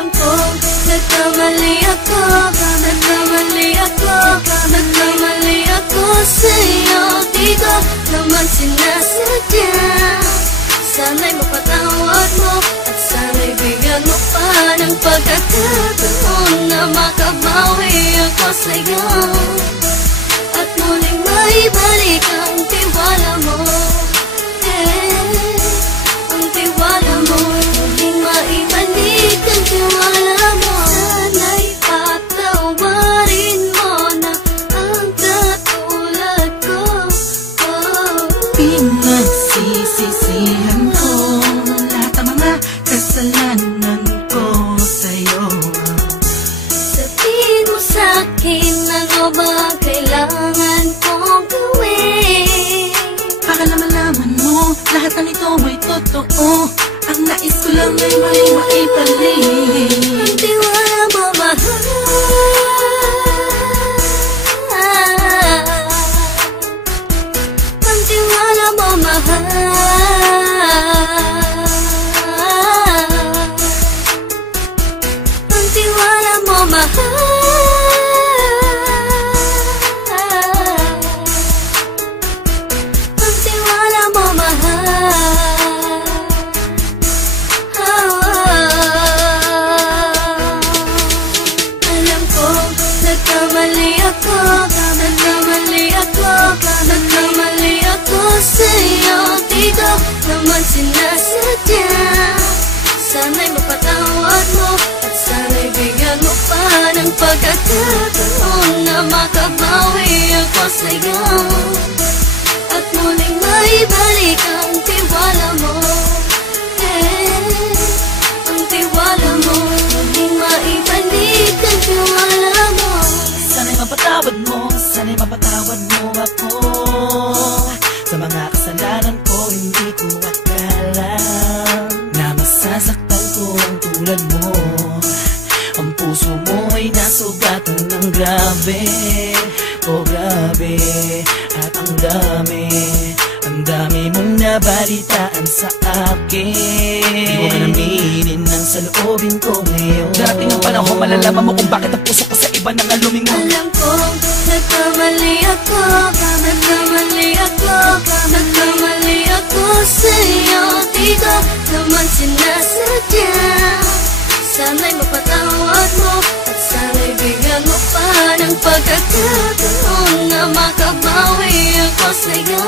Alam kong nagkamali ako, nagkamali ako, nagkamali ako sa'yo. Di ko naman sinasadya. Sana'y mapatawad mo at sana'y bigyan mo pa ng pagkakataon na makabawi ako sa'yo at muling maibalik ang tiwala mo. Ang tiwala mo, muling maibalik ang tiwala mo. Sana'y patawarin mo na ang katulad ko. Pinagsisisihan ko lahat ng mga kasalanan ko sa'yo. Sabihin mo sa'kin ano ba kailangan kong gawin Para malaman mo lahat ng ito ay totoo. Ang nais ko lang ay maibalik ang tiwala mo, mahal. Ang tiwala mo, mahal. Ang tiwala mo, mahal. Ang tiwala mo, mahal. Alam ko, nagkamali ako, nagkamali ako, nagkamali ako sa'yo. Di ko naman sinasadya. Sana'y mapatawad mo at sana'y bigyan mo pa ng pagkakataon na makabawi ako sa'yo at muling maibalik ang tiwala mo. Ang tiwala mo, muling maibalik ang tiwala mo. Sana'y mapatawad mo, sana'y mapatawad mo ako sa mga kasalanan ko. Hindi ko akala na masasaktan ko ang tulad mo. Ang puso mo ay nasugatan ng grabe, oh grabe. At ang dami mong nabalitaan sa akin. Di ko man aminin ang saloobin ko ngayon. Darating ang panahon, malalaman mo kung bakit ang puso ko sa iba nang lumingon. Alam kong nagkamali ako, nagkamali ako, nagkamali ako sa'yo. Di ko naman sinasadya. Sana'y mapatawad mo at sana'y bigyan mo pa ng pagkakataon na makabawi ako sa'yo